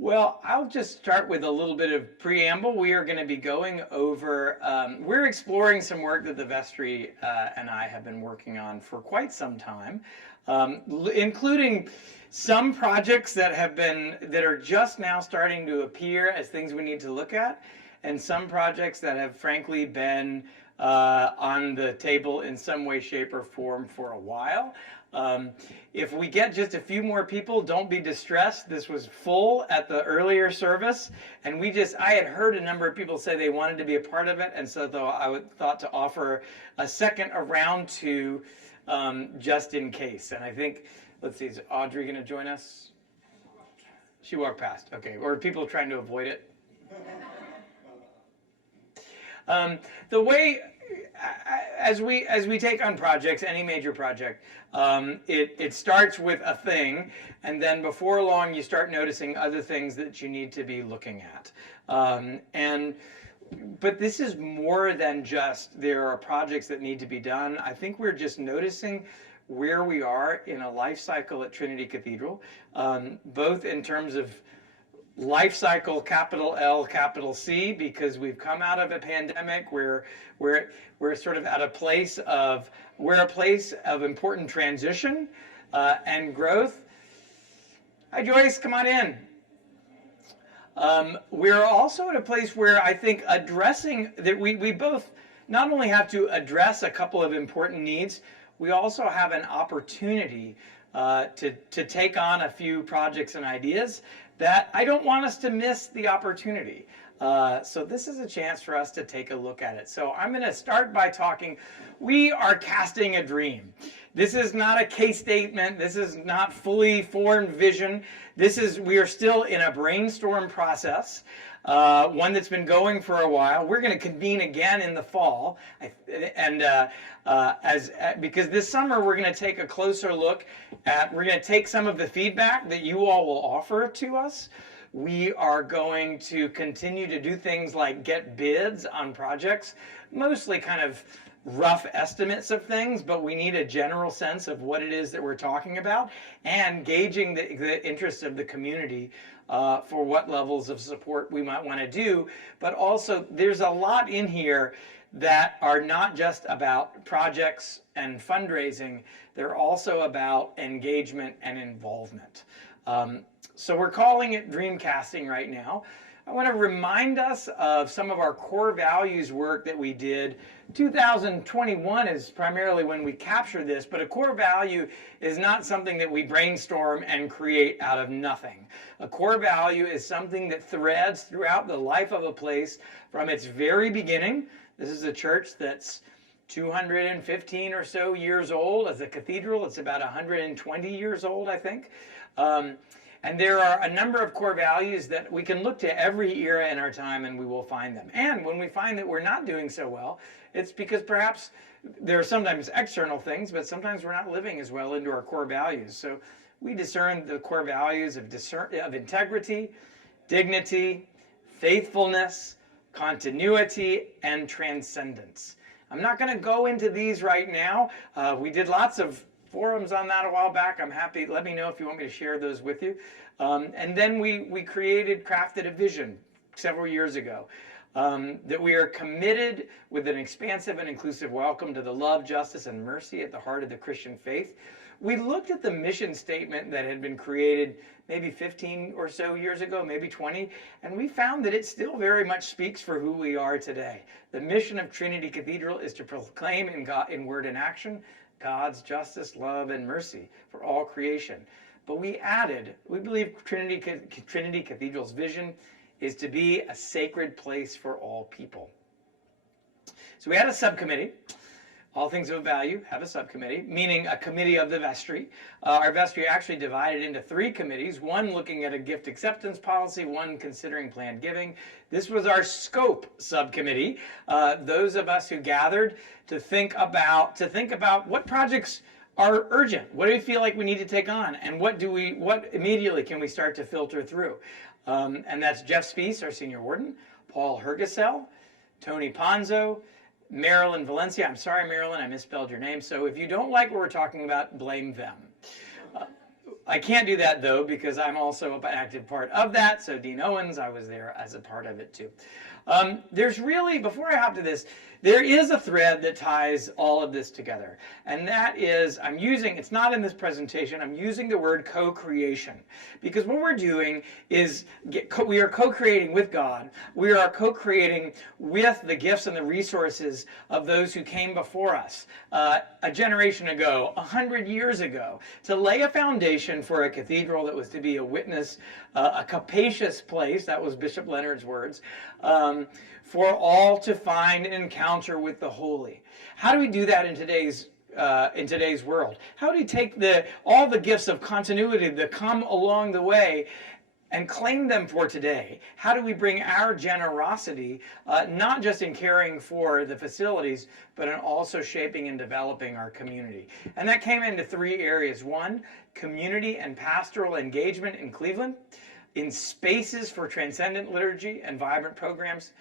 Well, I'll just start with a little bit of preamble. We are going to be going over, we're exploring some work that the vestry and I have been working on for quite some time, including some projects that are just now starting to appear as things we need to look at, and some projects that have frankly been on the table in some way, shape, or form for a while. If we get just a few more people, don't be distressed. This was full at the earlier service, and I had heard a number of people say they wanted to be a part of it, and so I thought to offer a second around to just in case. And I think, let's see, is Audrey going to join us? She walked past. Okay, or are people trying to avoid it? The way, as we take on projects, any major project, it starts with a thing, and then before long you start noticing other things that you need to be looking at. But this is more than just there are projects that need to be done. I think we're just noticing where we are in a life cycle at Trinity Cathedral, both in terms of life cycle, capital L, capital C, because we've come out of a pandemic where we're sort of at a place of important transition and growth. Hi Joyce, come on in. We're also at a place where I think addressing that we both not only have to address a couple of important needs, we also have an opportunity to take on a few projects and ideas that I don't want us to miss the opportunity. So this is a chance for us to take a look at it. So I'm going to start by talking, we are casting a dream. This is not a case statement. This is not fully formed vision. We are still in a brainstorm process, one that's been going for a while. We're going to convene again in the fall, because this summer we're going to take a closer look we're going to take some of the feedback that you all will offer to us. We are going to continue to do things like get bids on projects, mostly kind of rough estimates of things, but we need a general sense of what it is that we're talking about and gauging the interest of the community for what levels of support we might want to do. But also there's a lot in here that are not just about projects and fundraising, they're also about engagement and involvement. So we're calling it Dreamcasting right now. I want to remind us of some of our core values work that we did. 2021 is primarily when we capture this, but a core value is not something that we brainstorm and create out of nothing. A core value is something that threads throughout the life of a place from its very beginning. This is a church that's 215 or so years old. As a cathedral, it's about 120 years old, I think. And there are a number of core values that we can look to every era in our time and we will find them. And when we find that we're not doing so well, it's because perhaps there are sometimes external things, but sometimes we're not living as well into our core values. So we discern the core values of integrity, dignity, faithfulness, continuity, and transcendence. I'm not going to go into these right now. We did lots of forums on that a while back. I'm happy. Let me know if you want me to share those with you. And then we crafted a vision several years ago that we are committed with an expansive and inclusive welcome to the love, justice, and mercy at the heart of the Christian faith. We looked at the mission statement that had been created maybe 15 or so years ago, maybe 20, and we found that it still very much speaks for who we are today. The mission of Trinity Cathedral is to proclaim in word and action God's justice, love, and mercy for all creation. But we believe Trinity Cathedral's vision is to be a sacred place for all people. So we had a subcommittee. All things of value have a subcommittee, meaning a committee of the vestry. Our vestry actually divided into 3 committees, one looking at a gift acceptance policy, one considering planned giving. This was our scope subcommittee. Those of us who gathered to think about what projects are urgent. What do we feel like we need to take on? And what immediately can we start to filter through? And that's Jeff Spees, our senior warden, Paul Hergesell, Tony Ponzo, Marilyn Valencia. I'm sorry, Marilyn, I misspelled your name. So if you don't like what we're talking about, blame them. I can't do that though because I'm also an active part of that. So Dean Owens, I was there as a part of it too. There's really, before I hop to this, there is a thread that ties all of this together. And that is, it's not in this presentation, I'm using the word co-creation. Because what we're doing is, we are co-creating with God. We are co-creating with the gifts and the resources of those who came before us a generation ago, 100 years ago, to lay a foundation for a cathedral that was to be a witness, a capacious place, that was Bishop Leonard's words, for all to find an encounter with the holy. How do we do that in today's world? How do we take all the gifts of continuity that come along the way and claim them for today? How do we bring our generosity, not just in caring for the facilities, but in also shaping and developing our community? And that came into 3 areas. 1, community and pastoral engagement in Cleveland, in spaces for transcendent liturgy and vibrant programs,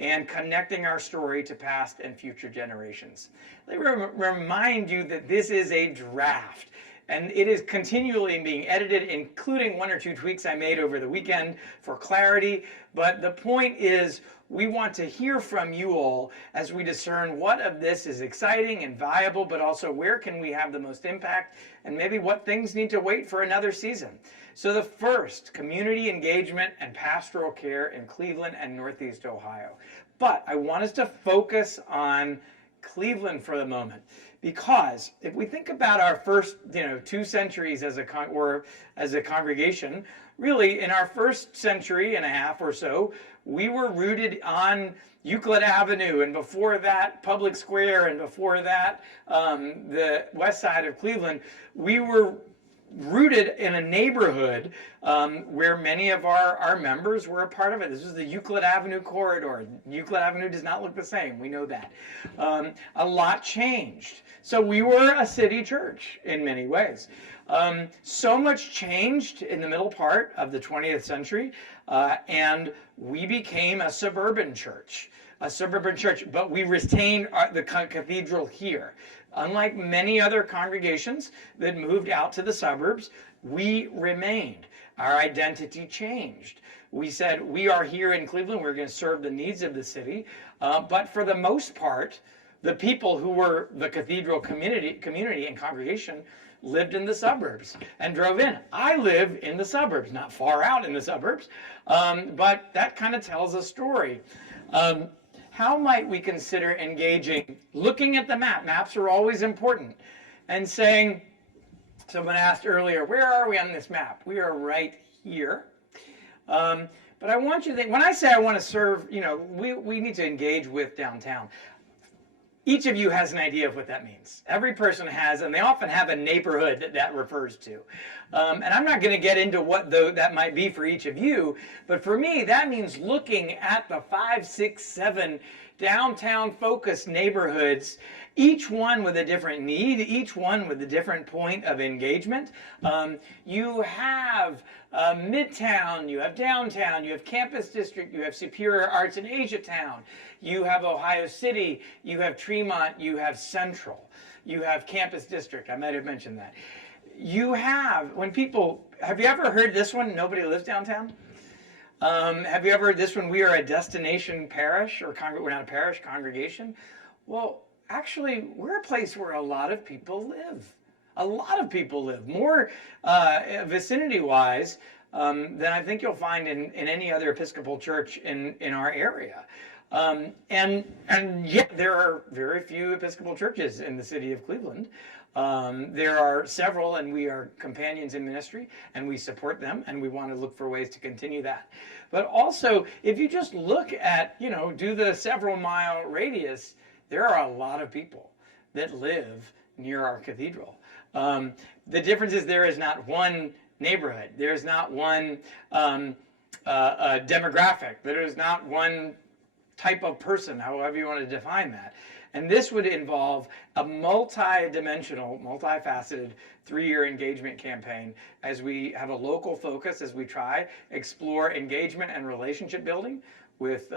and connecting our story to past and future generations. Let me remind you that this is a draft, and it is continually being edited, including 1 or 2 tweaks I made over the weekend for clarity. But the point is, we want to hear from you all as we discern what of this is exciting and viable, but also where can we have the most impact, and maybe what things need to wait for another season. So the first, community engagement and pastoral care in Cleveland and Northeast Ohio. But I want us to focus on Cleveland for the moment, because if we think about our first 2 centuries as a congregation, really in our first century and a half or so, we were rooted on Euclid Avenue, and before that Public Square, and before that the west side of Cleveland. We were rooted in a neighborhood where many of our members were a part of it. This is the Euclid Avenue corridor. Euclid Avenue does not look the same. We know that. A lot changed. So we were a city church in many ways. So much changed in the middle part of the 20th century, and we became a suburban church. But we retained the cathedral here. Unlike many other congregations that moved out to the suburbs, we remained. Our identity changed. We said, we are here in Cleveland, we're going to serve the needs of the city. But for the most part, the people who were the cathedral community and congregation lived in the suburbs and drove in. I live in the suburbs, not far out in the suburbs, but that kind of tells a story. How might we consider engaging, looking at the map? Maps are always important. And saying, someone asked earlier, where are we on this map? We are right here. But I want you to think, when I say I want to serve, we need to engage with downtown. Each of you has an idea of what that means. Every person has, and they often have a neighborhood that refers to. And I'm not going to get into what that might be for each of you, but for me, that means looking at the 5, 6, 7 downtown-focused neighborhoods, each one with a different need, each one with a different point of engagement. You have Midtown, you have Downtown, you have Campus District, you have Superior Arts and Asia Town, you have Ohio City, you have Tremont, you have Central, you have Campus District. I might have mentioned that. You have, have you ever heard this one, nobody lives downtown? Have you ever heard this one, we are a destination parish, or we're not a parish, congregation? Well, actually, we're a place where a lot of people live. A lot of people live, more vicinity-wise than I think you'll find in any other Episcopal church in our area. And yet there are very few Episcopal churches in the city of Cleveland. There are several, and we are companions in ministry, and we support them, and we want to look for ways to continue that. But also, if you just look at, do the several mile radius, there are a lot of people that live near our cathedral. The difference is there is not one neighborhood. There is not one demographic. There is not one type of person, however you want to define that. And this would involve a multi-dimensional, multifaceted 3-year engagement campaign as we have a local focus, as we explore engagement and relationship building with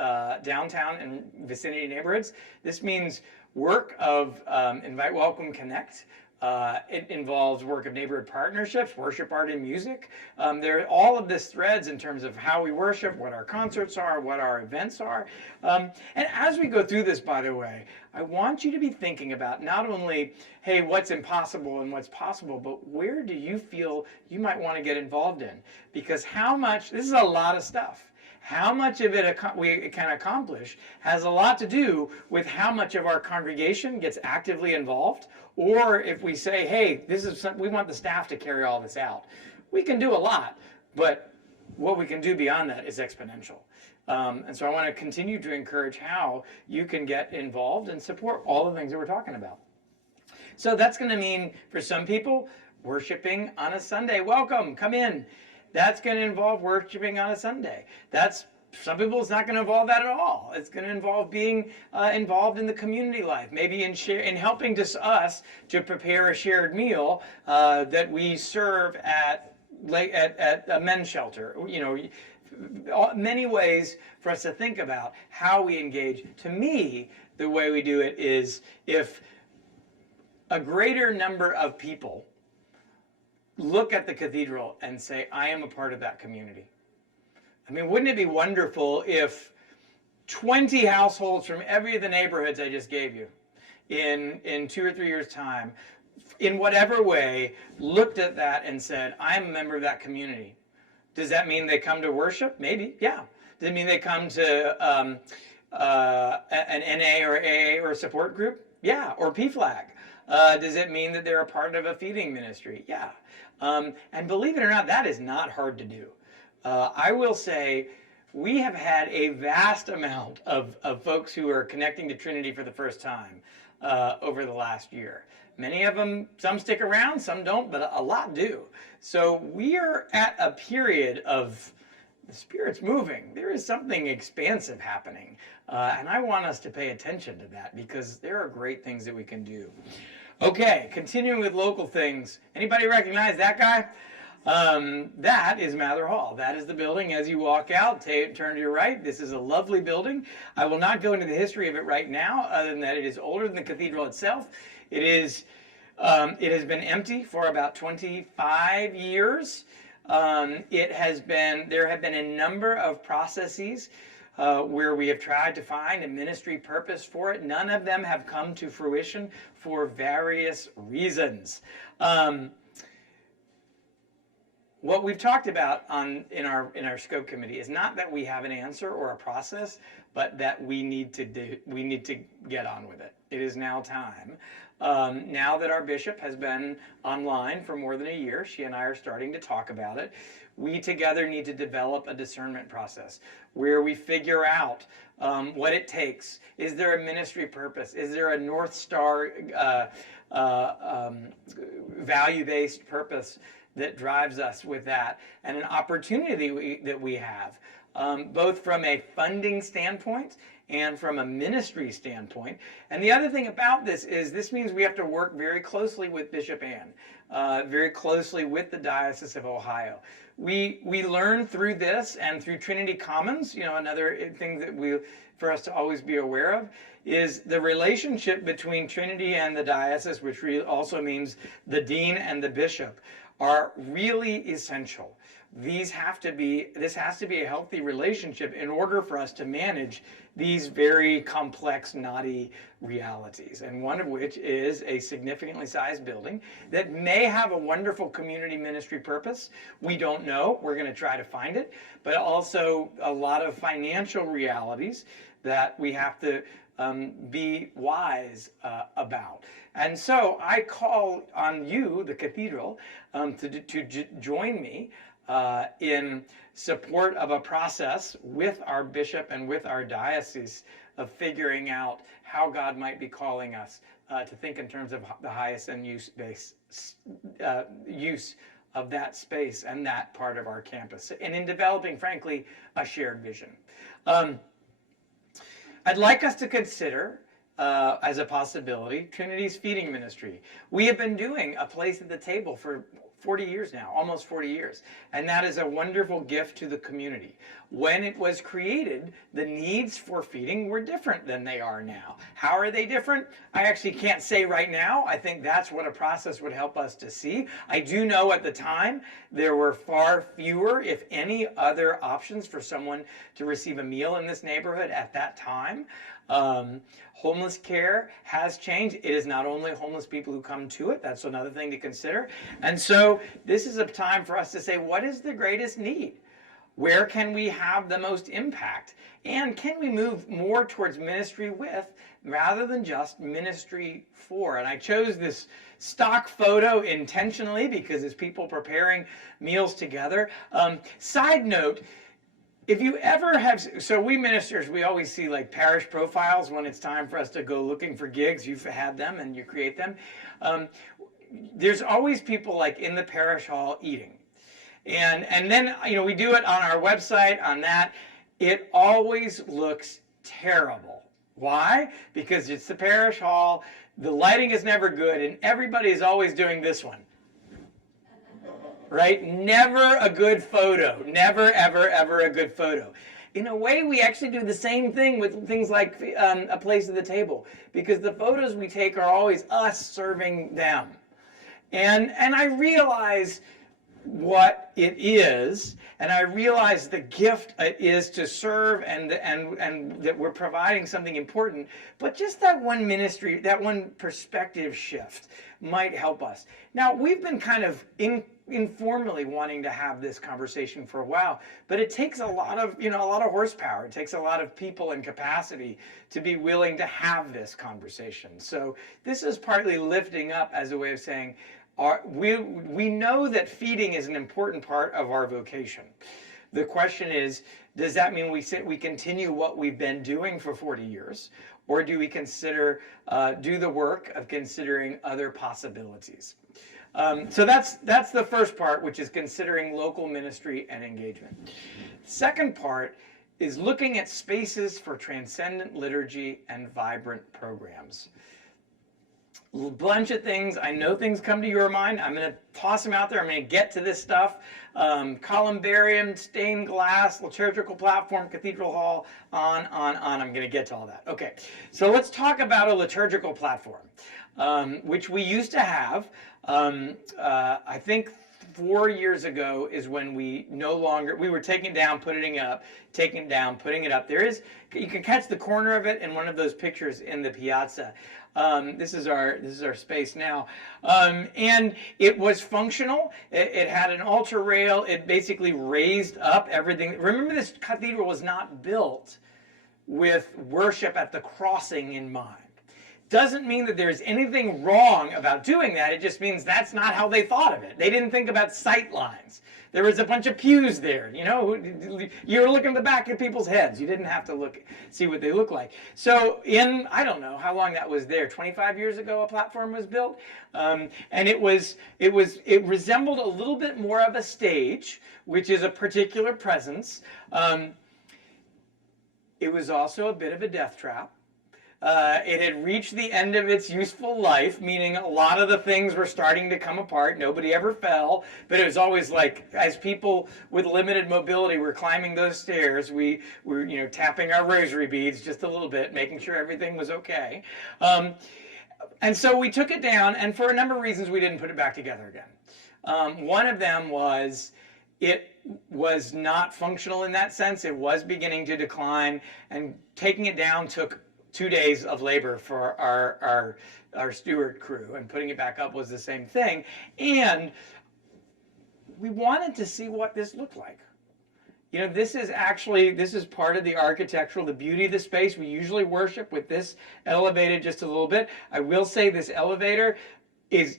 downtown and vicinity neighborhoods. This means work of Invite, Welcome, Connect, It involves work of neighborhood partnerships, worship, art, and music. There are all of this threads in terms of how we worship, what our concerts are, what our events are. And as we go through this, by the way, I want you to be thinking about not only, hey, what's impossible and what's possible, but where do you feel you might want to get involved in? Because how much, this is a lot of stuff. How much of it we can accomplish has a lot to do with how much of our congregation gets actively involved, or if we say, hey, we want the staff to carry all this out. We can do a lot, but what we can do beyond that is exponential. And so I want to continue to encourage how you can get involved and support all the things that we're talking about. So that's going to mean, for some people, worshiping on a Sunday. Welcome, come in. That's going to involve worshiping on a Sunday. Some people, it's not going to involve that at all. It's going to involve being involved in the community life, maybe in helping us to prepare a shared meal that we serve at a men's shelter. Many ways for us to think about how we engage. To me, the way we do it is if a greater number of people look at the cathedral and say, I am a part of that community. I mean, wouldn't it be wonderful if 20 households from every of the neighborhoods I just gave you in 2 or 3 years' time, in whatever way, looked at that and said, I'm a member of that community. Does that mean they come to worship? Maybe, yeah. Does it mean they come to an NA or AA or a support group? Yeah, or PFLAG. Does it mean that they're a part of a feeding ministry? Yeah. And believe it or not, that is not hard to do. I will say we have had a vast amount of folks who are connecting to Trinity for the first time over the last year. Many of them, some stick around, some don't, but a lot do. So we are at a period of the Spirit's moving. There is something expansive happening. And I want us to pay attention to that because there are great things that we can do. Okay, continuing with local things. Anybody recognize that guy? That is Mather Hall. That is the building as you walk out, turn to your right. This is a lovely building. I will not go into the history of it right now, other than that it is older than the cathedral itself. It has been empty for about 25 years. There have been a number of processes where we have tried to find a ministry purpose for it. None of them have come to fruition for various reasons. What we've talked about in our scope committee is not that we have an answer or a process, but that we need to get on with it. It is now time. Now that our bishop has been online for more than a year, she and I are starting to talk about it. We together need to develop a discernment process where we figure out what it takes. Is there a ministry purpose? Is there a North Star value-based purpose that drives us with that, and an opportunity that we have, both from a funding standpoint and from a ministry standpoint. And the other thing about this is this means we have to work very closely with Bishop Ann, very closely with the Diocese of Ohio. We learn through this and through Trinity Commons, another thing that for us to always be aware of is the relationship between Trinity and the diocese, which also means the dean and the bishop, are really essential. This has to be a healthy relationship in order for us to manage these very complex, knotty realities. And one of which is a significantly sized building that may have a wonderful community ministry purpose. We don't know. We're going to try to find it. But also a lot of financial realities that we have to be wise about. And so I call on you, the cathedral, to join me in support of a process with our bishop and with our diocese of figuring out how God might be calling us to think in terms of the highest and use of that space and that part of our campus, and in developing, frankly, a shared vision. I'd like us to consider, as a possibility, Trinity's feeding ministry. We have been doing a place at the table for 40 years now, almost 40 years. And that is a wonderful gift to the community. When it was created, the needs for feeding were different than they are now. How are they different? I actually can't say right now. I think that's what a process would help us to see. I do know at the time there were far fewer, if any, other options for someone to receive a meal in this neighborhood at that time. Homeless care has changed. It is not only homeless people who come to it. That's another thing to consider. And so this is a time for us to say, what is the greatest need? Where can we have the most impact? And can we move more towards ministry with rather than just ministry for? And I chose this stock photo intentionally because it's people preparing meals together. Side note, if you ever have, so we ministers, we always see like parish profiles when it's time for us to go looking for gigs. You've had them and you create them. There's always people like in the parish hall eating. And then, we do it on our website, on that. It always looks terrible. Why? Because it's the parish hall, the lighting is never good, and everybody is always doing this one. Right? Never a good photo. Never, ever, ever a good photo. In a way, we actually do the same thing with things like a place at the table, because the photos we take are always us serving them. And I realize what it is, and I realize the gift it is to serve, and that we're providing something important, but just that one ministry, that one perspective shift might help us. Now, we've been kind of informally wanting to have this conversation for a while, but it takes a lot of horsepower. It takes a lot of people and capacity to be willing to have this conversation. So this is partly lifting up as a way of saying, we know that feeding is an important part of our vocation. The question is, does that mean we continue what we've been doing for 40 years? Or do we do the work of considering other possibilities? So that's the first part, which is considering local ministry and engagement. Second part is looking at spaces for transcendent liturgy and vibrant programs. A bunch of things. I know things come to your mind. I'm going to toss them out there. I'm going to get to this stuff. Columbarium, stained glass, liturgical platform, cathedral hall, on. I'm going to get to all that. Okay, so let's talk about a liturgical platform, which we used to have. I think 4 years ago is when we were taking it down, putting it up, taking it down, putting it up. You can catch the corner of it in one of those pictures in the piazza. This is our space now, and it was functional. It had an altar rail. It basically raised up everything. Remember, this cathedral was not built with worship at the crossing in mind. Doesn't mean that there's anything wrong about doing that. It just means that's not how they thought of it. They didn't think about sight lines. There was a bunch of pews there, you were looking at the back of people's heads. You didn't have to see what they look like. So I don't know how long that was there, 25 years ago a platform was built. And it resembled a little bit more of a stage, which is a particular presence. It was also a bit of a death trap. It had reached the end of its useful life, meaning a lot of the things were starting to come apart. Nobody ever fell, but it was always like, as people with limited mobility were climbing those stairs, we were, tapping our rosary beads just a little bit, making sure everything was okay. And so we took it down, and for a number of reasons, we didn't put it back together again. One of them was it was not functional in that sense. It was beginning to decline, and taking it down took 2 days of labor for our steward crew, and putting it back up was the same thing. And we wanted to see what this looked like. This is part of the architectural, the beauty of the space. We usually worship with this elevated just a little bit. I will say this elevator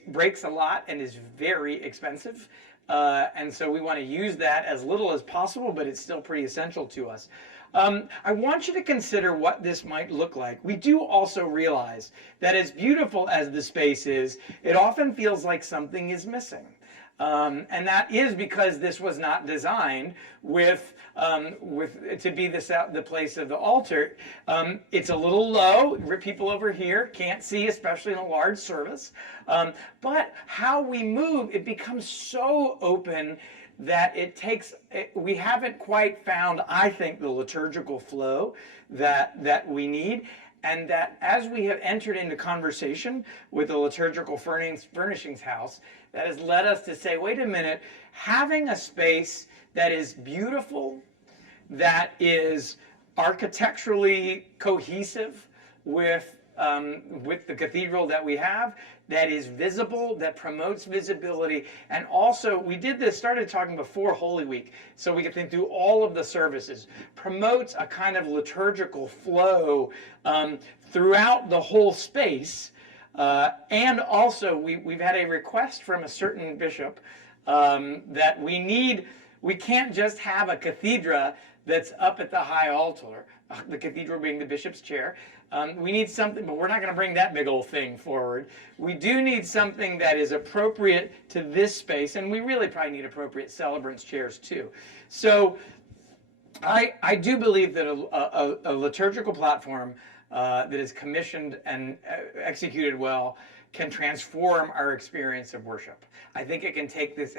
breaks a lot and is very expensive. And so we want to use that as little as possible, but it's still pretty essential to us. I want you to consider what this might look like. We do also realize that as beautiful as the space is, it often feels like something is missing. And that is because this was not designed with to be the place of the altar. It's a little low. People over here can't see, especially in a large service. But how we move, it becomes so open that we haven't quite found, I think, the liturgical flow that we need. And that as we have entered into conversation with the liturgical furnishings house, that has led us to say, wait a minute, having a space that is beautiful, that is architecturally cohesive with the cathedral that we have, that is visible, that promotes visibility. And also, we started talking before Holy Week, so we could think through all of the services, promotes a kind of liturgical flow throughout the whole space. And also, we've had a request from a certain bishop that we can't just have a cathedra that's up at the high altar, the cathedral being the bishop's chair. We need something, but we're not going to bring that big old thing forward. We do need something that is appropriate to this space, and we really probably need appropriate celebrants chairs too. So I do believe that a liturgical platform that is commissioned and executed well can transform our experience of worship. I think it can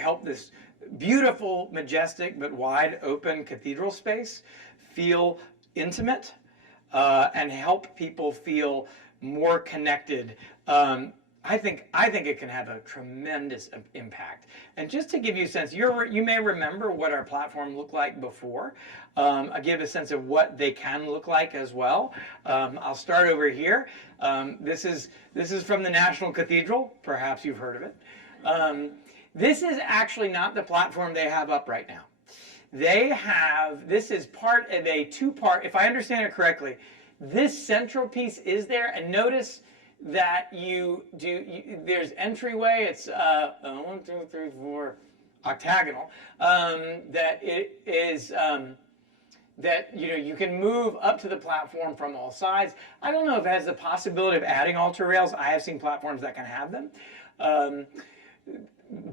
help this beautiful, majestic, but wide open cathedral space feel intimate, and help people feel more connected. I think it can have a tremendous impact. And just to give you a sense, you may remember what our platform looked like before. I'll give a sense of what they can look like as well. I'll start over here. This is from the National Cathedral. Perhaps you've heard of it. This is actually not the platform they have up right now. This is part of a two-part, if I understand it correctly, this central piece is there, and notice that there's entryway, it's 1, 2, 3, 4, octagonal, that it is, that you can move up to the platform from all sides. I don't know if it has the possibility of adding altar rails. I have seen platforms that can have them.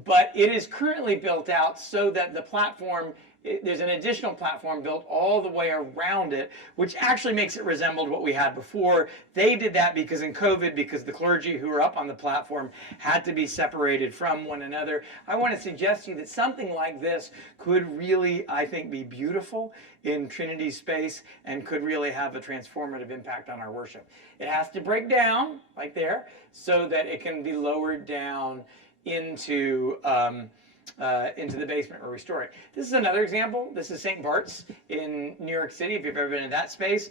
But it is currently built out so that the platform, there's an additional platform built all the way around it, which actually makes it resemble what we had before. They did that because in COVID, because the clergy who were up on the platform had to be separated from one another. I want to suggest to you that something like this could really, I think, be beautiful in Trinity space and could really have a transformative impact on our worship. It has to break down, like there, so that it can be lowered down into the basement or restore it. This is another example. This is St. Bart's in New York City, if you've ever been in that space.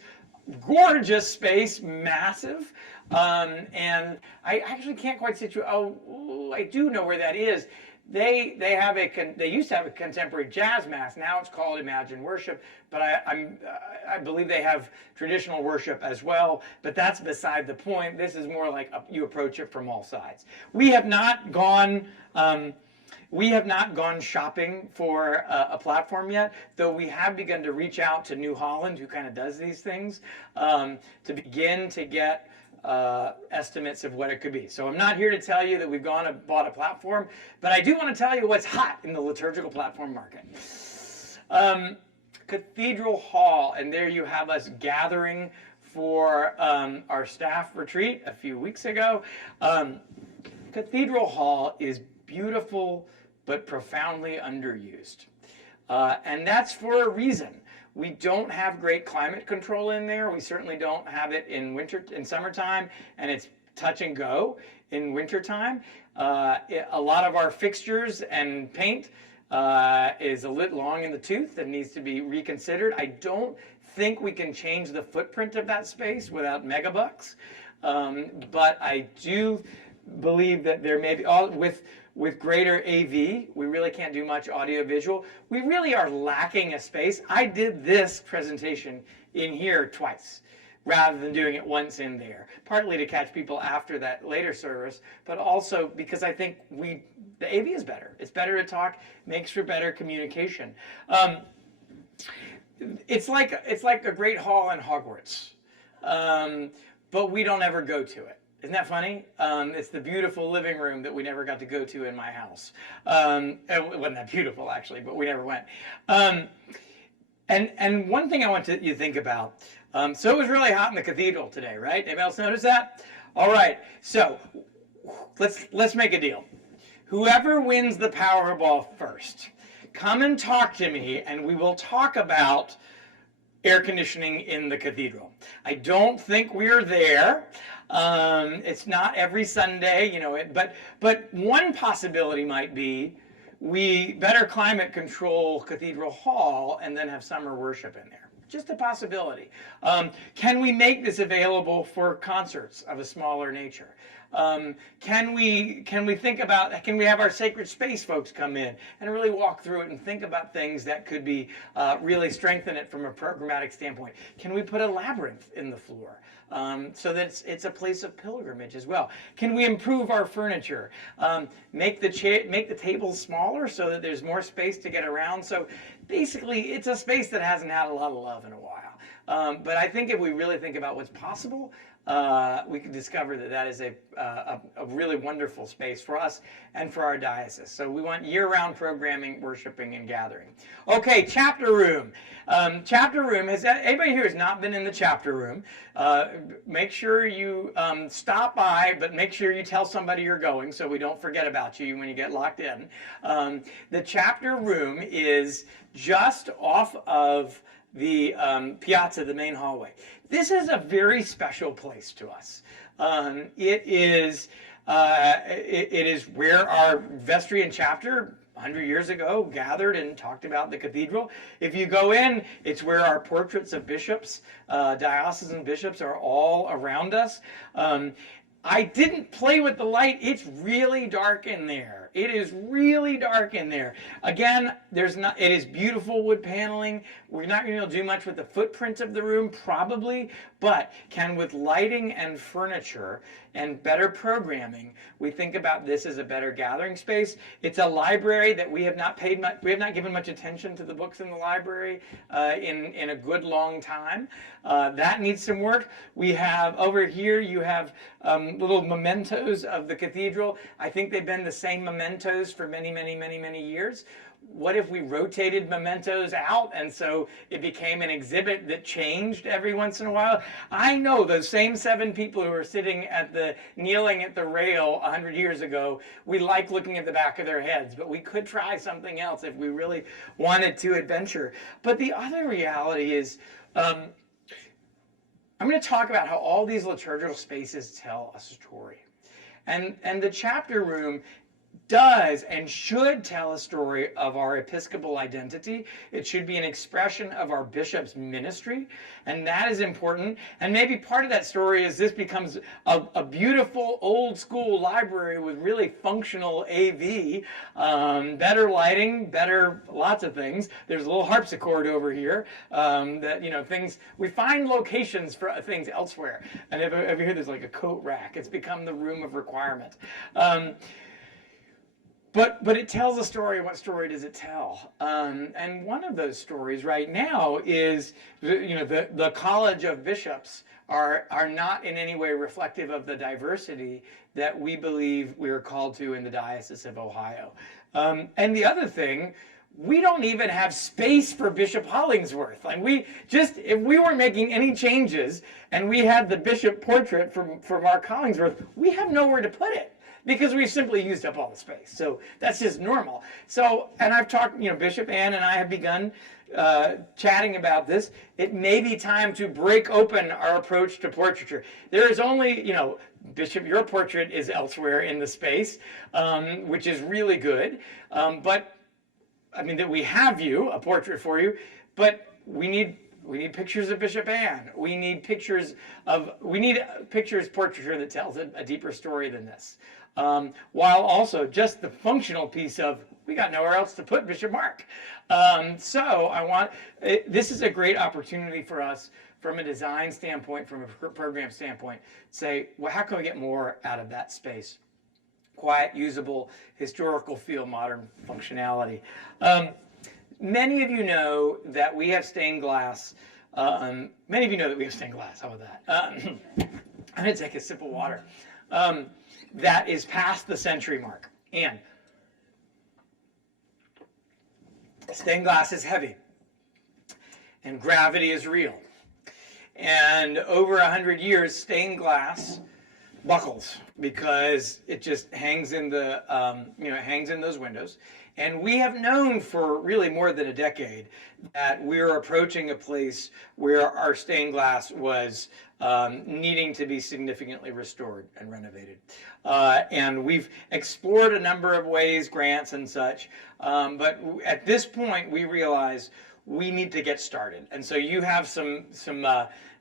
Gorgeous space, massive. And I actually can't quite situate, I do know where that is. They used to have a contemporary jazz mass. Now it's called Imagine Worship, but I believe they have traditional worship as well. But that's beside the point. This is more like you approach it from all sides. We have not gone shopping for a platform yet, though we have begun to reach out to New Holland, who kind of does these things, to begin to get estimates of what it could be. So I'm not here to tell you that we've gone and bought a platform, but I do want to tell you what's hot in the liturgical platform market. Cathedral Hall, and there you have us gathering for our staff retreat a few weeks ago. Cathedral Hall is beautiful but profoundly underused. And that's for a reason. We don't have great climate control in there. We certainly don't have it in summertime, and it's touch and go in wintertime. A lot of our fixtures and paint is a little long in the tooth and needs to be reconsidered. I don't think we can change the footprint of that space without megabucks, but I do believe that there may be, with greater AV, we really can't do much audio-visual. We really are lacking a space. I did this presentation in here twice, rather than doing it once in there, partly to catch people after that later service, but also because I think the AV is better. It's better to talk, makes for better communication. It's like a great hall in Hogwarts, but we don't ever go to it. Isn't that funny? It's the beautiful living room that we never got to go to in my house. It wasn't that beautiful, actually, but we never went. And one thing I want you to think about. So it was really hot in the cathedral today, right? Anybody else notice that? All right. So let's make a deal. Whoever wins the Powerball first, come and talk to me, and we will talk about air conditioning in the cathedral. I don't think we're there. It's not every Sunday, you know. But one possibility might be we better climate control Cathedral Hall and then have summer worship in there. Just a possibility. Can we make this available for concerts of a smaller nature? Can we think about, can we have our sacred space folks come in and really walk through it and think about things that could be really strengthen it from a programmatic standpoint? Can we put a labyrinth in the floor so that it's a place of pilgrimage as well? Can we improve our furniture? Make the tables smaller so that there's more space to get around. So basically, it's a space that hasn't had a lot of love in a while. But I think if we really think about what's possible, we can discover that that is a really wonderful space for us and for our diocese. So we want year-round programming, worshiping, and gathering. Okay, chapter room. Chapter room, has anybody here has not been in the chapter room? Make sure you stop by, but make sure you tell somebody you're going so we don't forget about you when you get locked in. The chapter room is just off of the piazza, the main hallway. This is a very special place to us. It is where our vestry and chapter 100 years ago gathered and talked about the cathedral. If you go in, it's where our portraits of bishops, diocesan bishops, are all around us. I didn't play with the light. It's really dark in there. It is really dark in there. Again, it is beautiful wood paneling. We're not going to do much with the footprint of the room, probably, but with lighting and furniture and better programming, we think about this as a better gathering space. It's a library that we have not given much attention to the books in the library in a good long time. That needs some work. We have over here, you have little mementos of the cathedral. I think they've been the same mementos for many, many, many, many years. What if we rotated mementos out and so it became an exhibit that changed every once in a while? I know those same 7 people who were kneeling at the rail 100 years ago, we like looking at the back of their heads, but we could try something else if we really wanted to adventure. But the other reality is, I'm going to talk about how all these liturgical spaces tell a story. And the chapter room does and should tell a story of our episcopal identity. It should be an expression of our bishop's ministry, and that is important. And maybe part of that story is this becomes a beautiful old school library with really functional AV, better lighting, lots of things. There's a little harpsichord over here things, we find locations for things elsewhere. And over here there's like a coat rack. It's become the room of requirement. But it tells a story. What story does it tell? And one of those stories right now is, the College of Bishops are not in any way reflective of the diversity that we believe we are called to in the Diocese of Ohio. And the other thing, we don't even have space for Bishop Hollingsworth. Like if we weren't making any changes and we had the bishop portrait for Mark Hollingsworth, we have nowhere to put it, because we've simply used up all the space. So that's just normal. So, and I've talked, Bishop Ann and I have begun chatting about this. It may be time to break open our approach to portraiture. There is only, Bishop, your portrait is elsewhere in the space, which is really good. But, that we have a portrait for you, but we need pictures of Bishop Ann. We need pictures portraiture that tells a deeper story than this. While also just the functional piece of, we got nowhere else to put Bishop Mark. So this is a great opportunity for us from a design standpoint, from a program standpoint, say, well, how can we get more out of that space? Quiet, usable, historical feel, modern functionality. Many of you know that we have stained glass. How about that? I'm going to take a sip of water. that is past the century mark. And stained glass is heavy, and gravity is real. And over 100 years, stained glass buckles because it just hangs in the hangs in those windows. And we have known for really more than a decade that we're approaching a place where our stained glass was needing to be significantly restored and renovated. And we've explored a number of ways, grants and such, but at this point we realize we need to get started. And so you have some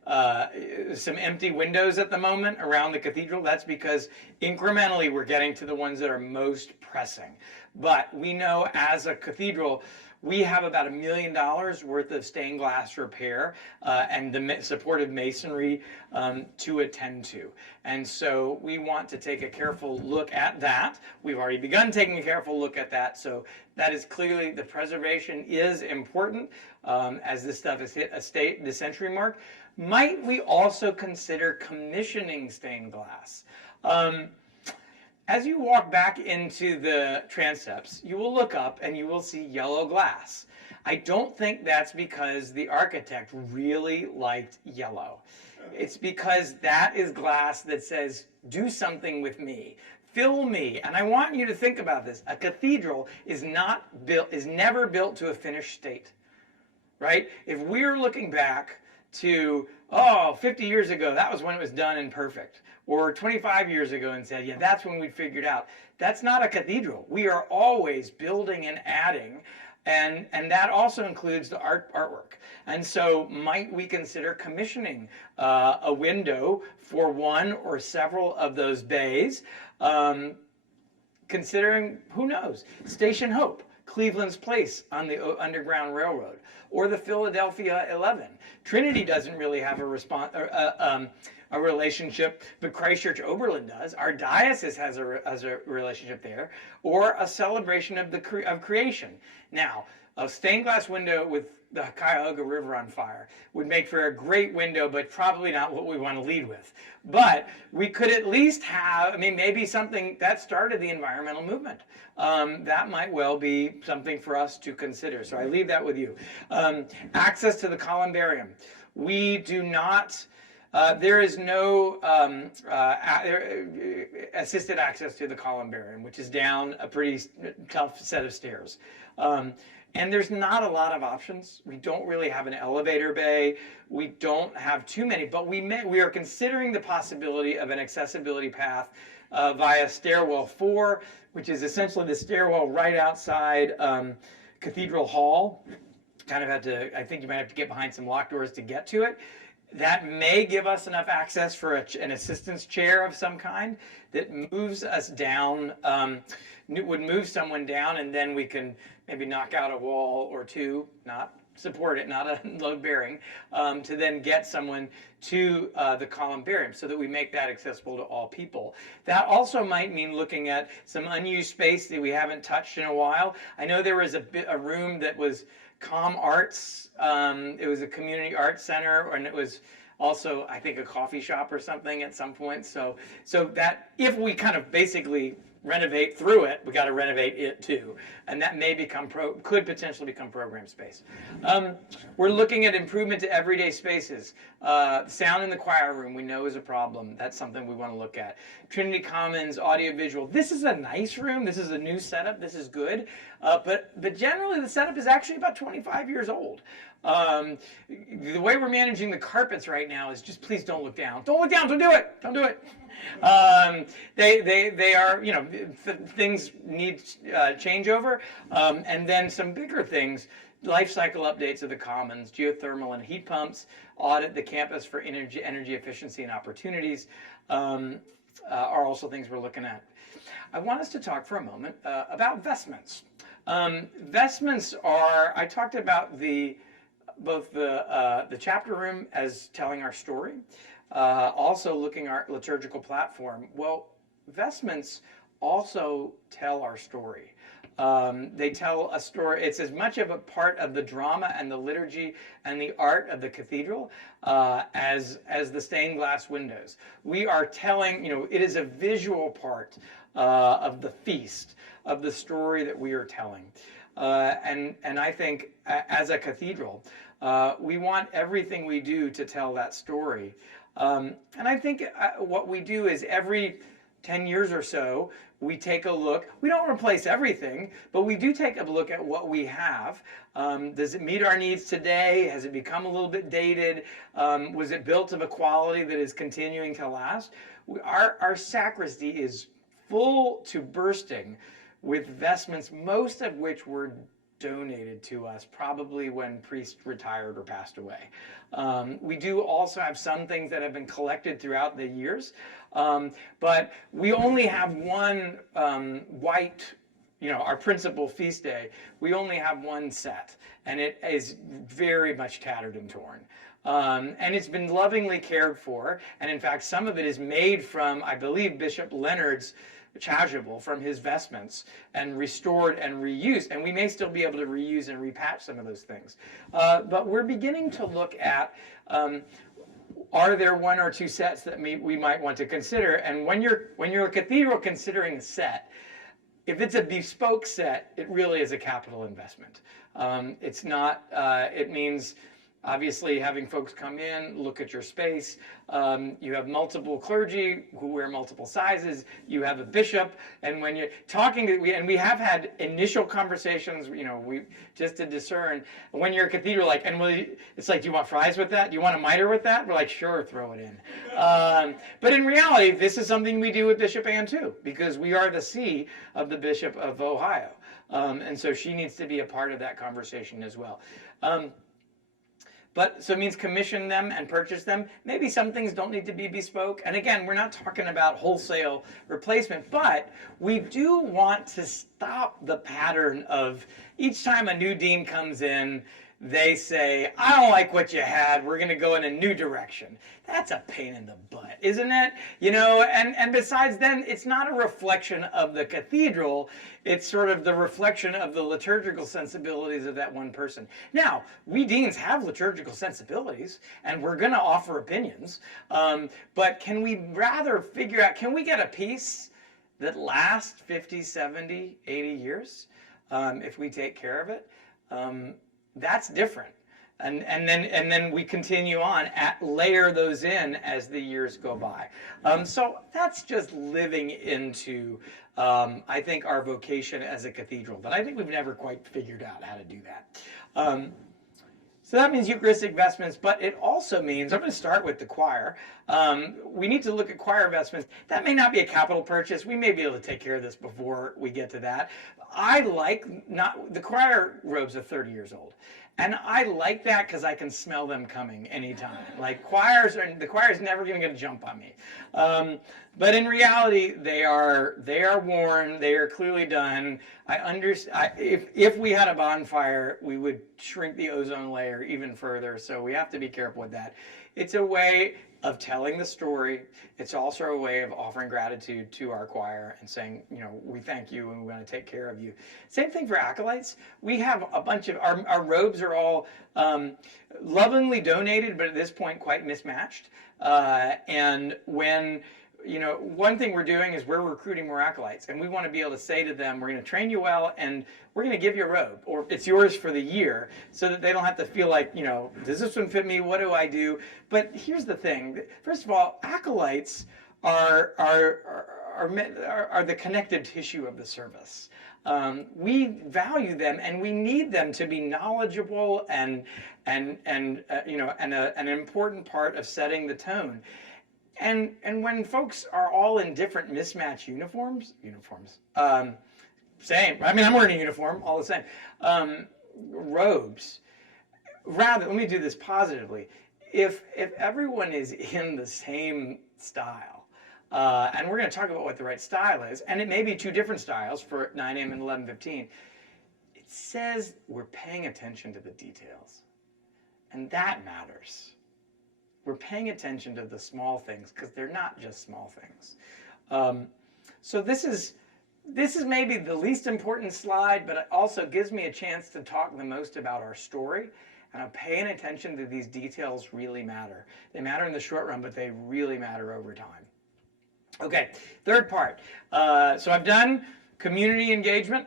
empty windows at the moment around the cathedral. That's because incrementally we're getting to the ones that are most pressing. But we know as a cathedral, we have about $1 million worth of stained glass repair and the supportive masonry to attend to. And so we want to take a careful look at that. We've already begun taking a careful look at that. So that is clearly, the preservation is important as this stuff has hit the century mark. Might we also consider commissioning stained glass? As you walk back into the transepts, you will look up and you will see yellow glass. I don't think that's because the architect really liked yellow. It's because that is glass that says, do something with me, fill me. And I want you to think about this. A cathedral is never built to a finished state, right? If we're looking back to, 50 years ago, that was when it was done and perfect. Or 25 years ago and said, yeah, that's when we figured out. That's not a cathedral. We are always building and adding, and that also includes the artwork. And so might we consider commissioning a window for one or several of those bays, considering, who knows, Station Hope, Cleveland's Place on the Underground Railroad, or the Philadelphia 11. Trinity doesn't really have a relationship, but Christchurch Oberlin does. Our diocese has a relationship there, or a celebration of creation. Now, a stained glass window with the Cuyahoga River on fire would make for a great window, but probably not what we want to lead with. But we could at least have, maybe something that started the environmental movement. That might well be something for us to consider. So I leave that with you. Access to the columbarium. We do not, there is no assisted access to the columbarium, which is down a pretty tough set of stairs. And there's not a lot of options. We don't really have an elevator bay. We don't have too many, but we are considering the possibility of an accessibility path via stairwell 4, which is essentially the stairwell right outside Cathedral Hall. Kind of had to, I think you might have to get behind some locked doors to get to it. That may give us enough access for an assistance chair of some kind that moves us down, would move someone down, and then we can maybe knock out a wall or two, not support it, not a load bearing, to then get someone to the columbarium so that we make that accessible to all people. That also might mean looking at some unused space that we haven't touched in a while. I know there was a room that was Com Arts. It was a community arts center, and it was also, I think, a coffee shop or something at some point. So that if we kind of basically renovate through it, we got to renovate it too, and that may could potentially become program space. We're looking at improvement to everyday spaces. Sound in the choir room we know is a problem. That's something we want to look at. Trinity Commons, audiovisual. This is a nice room. This is a new setup. This is good, but generally the setup is actually about 25 years old. The way we're managing the carpets right now is just please don't look down. Don't look down. Don't do it. Don't do it. They are, things need changeover, and then some bigger things, life cycle updates of the commons, geothermal and heat pumps, audit the campus for energy efficiency and opportunities, are also things we're looking at. I want us to talk for a moment about vestments. Vestments are, I talked about both the chapter room as telling our story, also looking at our liturgical platform. Well, vestments also tell our story. They tell a story. It's as much of a part of the drama and the liturgy and the art of the cathedral as the stained glass windows. We are telling, it is a visual part of the feast, of the story that we are telling. And I think as a cathedral, we want everything we do to tell that story. And I think what we do is every 10 years or so, we take a look. We don't replace everything, but we do take a look at what we have. Does it meet our needs today? Has it become a little bit dated? Was it built of a quality that is continuing to last? Our sacristy is full to bursting with vestments, most of which were donated to us probably when priests retired or passed away. We do also have some things that have been collected throughout the years, but we only have one white, our principal feast day, we only have one set, and it is very much tattered and torn. And it's been lovingly cared for, and in fact some of it is made from, I believe, Bishop Leonard's chasuble, from his vestments, and restored and reused, and we may still be able to reuse and repatch some of those things. But we're beginning to look at, are there one or two sets that we might want to consider? And when you're a cathedral considering a set, if it's a bespoke set, it really is a capital investment. It's not, it means obviously having folks come in, look at your space. You have multiple clergy who wear multiple sizes. You have a bishop, and when you're talking to, we have had initial conversations, we just to discern. When you're a cathedral, it's like, do you want fries with that? Do you want a mitre with that? We're like, sure, throw it in. But in reality, this is something we do with Bishop Ann too, because we are the see of the Bishop of Ohio, and so she needs to be a part of that conversation as well. So it means commission them and purchase them. Maybe some things don't need to be bespoke. And again, we're not talking about wholesale replacement, but we do want to stop the pattern of each time a new dean comes in, they say, I don't like what you had, we're going to go in a new direction. That's a pain in the butt, isn't it? And besides then, it's not a reflection of the cathedral, it's sort of the reflection of the liturgical sensibilities of that one person. Now, we deans have liturgical sensibilities, and we're going to offer opinions, but can we rather figure out, can we get a piece that lasts 50, 70, 80 years if we take care of it? That's different, and then we continue on, layer those in as the years go by. So that's just living into, I think, our vocation as a cathedral. But I think we've never quite figured out how to do that. So that means Eucharistic vestments, but it also means, I'm going to start with the choir. We need to look at choir vestments. That may not be a capital purchase. We may be able to take care of this before we get to that. The choir robes are 30 years old. And I like that because I can smell them coming anytime. Like the choir's never going to get a jump on me. But in reality, they are worn. They are clearly done. If we had a bonfire, we would shrink the ozone layer even further. So we have to be careful with that. It's a way of telling the story. It's also a way of offering gratitude to our choir and saying, we thank you and we want to take care of you. Same thing for acolytes. We have a bunch of, our robes are all lovingly donated, but at this point quite mismatched. And when, one thing we're doing is we're recruiting more acolytes, and we want to be able to say to them, we're going to train you well, and we're going to give you a robe, or it's yours for the year, so that they don't have to feel like, does this one fit me? What do I do? But here's the thing. First of all, acolytes are the connective tissue of the service. We value them, and we need them to be knowledgeable and an important part of setting the tone. And when folks are all in different mismatched uniforms, same. I mean, I'm wearing a uniform, all the same. Robes. Rather, let me do this positively. If everyone is in the same style, and we're going to talk about what the right style is, and it may be two different styles for 9 a.m. and 11:15, it says we're paying attention to the details. And that matters. We're paying attention to the small things, because they're not just small things. So this is This is maybe the least important slide, but it also gives me a chance to talk the most about our story. And I'm paying attention to these details really matter. They matter in the short run, but they really matter over time. Okay, third part. So I've done community engagement.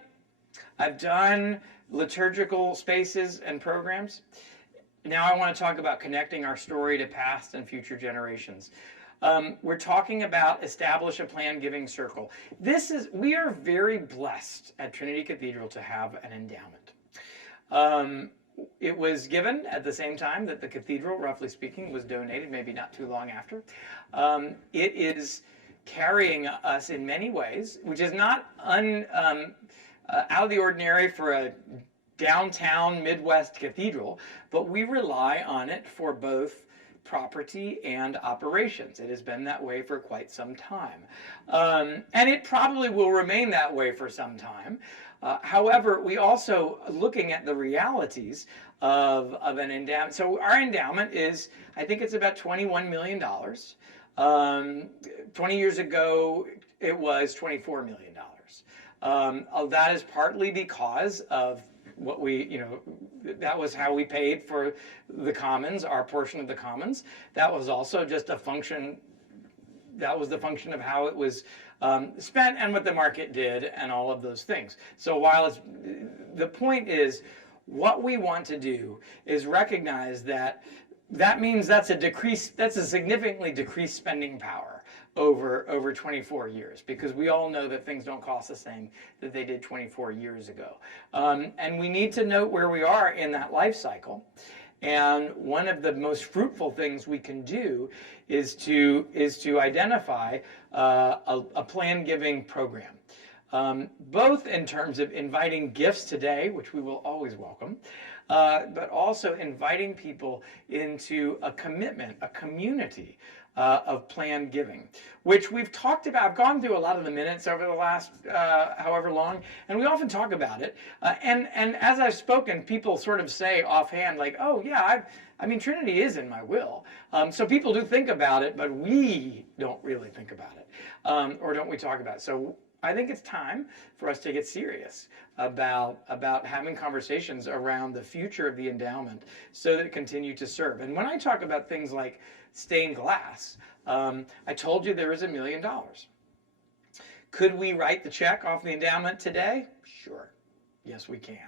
I've done liturgical spaces and programs. Now I want to talk about connecting our story to past and future generations. We're talking about establish a plan giving circle. We are very blessed at Trinity Cathedral to have an endowment. It was given at the same time that the cathedral, roughly speaking, was donated, maybe not too long after. It is carrying us in many ways, which is not out of the ordinary for a downtown Midwest cathedral, but we rely on it for both property and operations. It has been that way for quite some time. And it probably will remain that way for some time. However, we also looking at the realities of an endowment. So our endowment is, I think it's about $21 million. 20 years ago, it was $24 million. That is partly because of what that was how we paid for the commons, our portion of the commons. That was also just a function, that was the function of how it was spent and what the market did and all of those things. So while the point is, what we want to do is recognize that means that's a significantly decreased spending power over 24 years, because we all know that things don't cost the same that they did 24 years ago. And we need to note where we are in that life cycle. And one of the most fruitful things we can do is to identify a plan giving program. Both in terms of inviting gifts today, which we will always welcome, but also inviting people into a commitment, a community of planned giving, which we've talked about. I've gone through a lot of the minutes over the last however long, and we often talk about it. And as I've spoken, people sort of say offhand, like, oh yeah, I mean, Trinity is in my will. So people do think about it, but we don't really think about it, or don't we talk about it. So I think it's time for us to get serious about having conversations around the future of the endowment so that it continue to serve. And when I talk about things like stained glass, I told you there is $1 million. Could we write the check off the endowment today? Sure. Yes, we can.